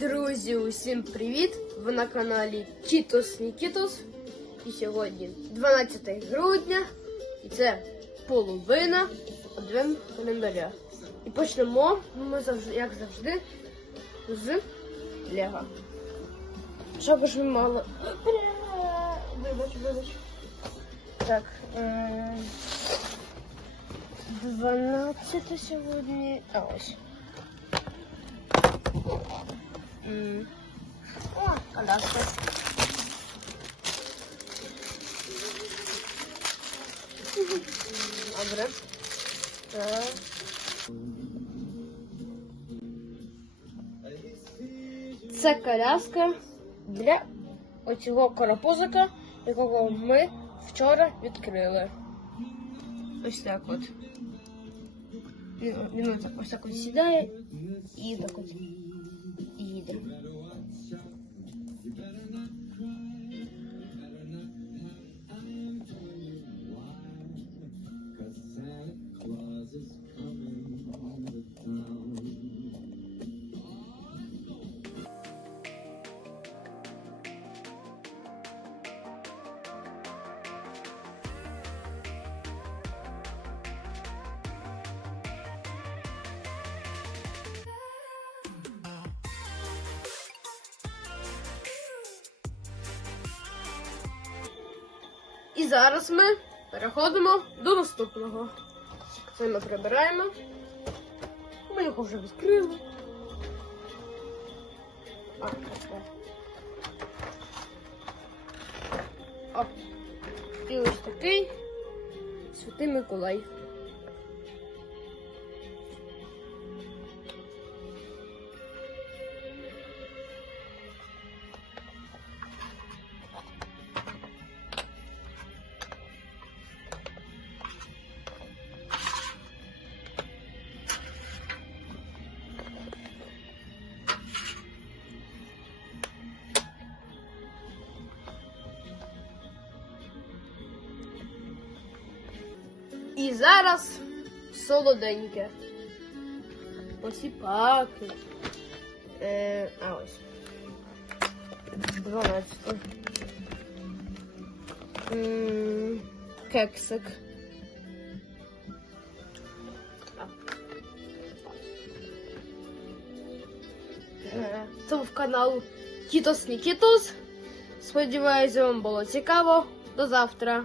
Друзі, усім привіт! Ви на каналі Кітос Нікітос. І сьогодні 12 грудня, і це половина адвент календаря. І почнемо ми як завжди, з Лего. Що б ж ми мали? Вибач, вибач. Так. ем, 12 сьогодні. А ось. М. О, коляска. Добре. Так. Це коляска для оцього карапузика, якого ми вчора відкрили. Ось так от. Він, ось так- ось сідає і так от І зараз ми переходимо до наступного. Це ми прибираємо. Ми його вже відкрили. А, так. О. І ось такий Святий Миколай. І зараз солоденьке. Ось і паки. Е, а ось. 12. М, Кексик. А. Е, Це був канал Кітос Нікітос. Сподіваюся, вам було цікаво. До завтра.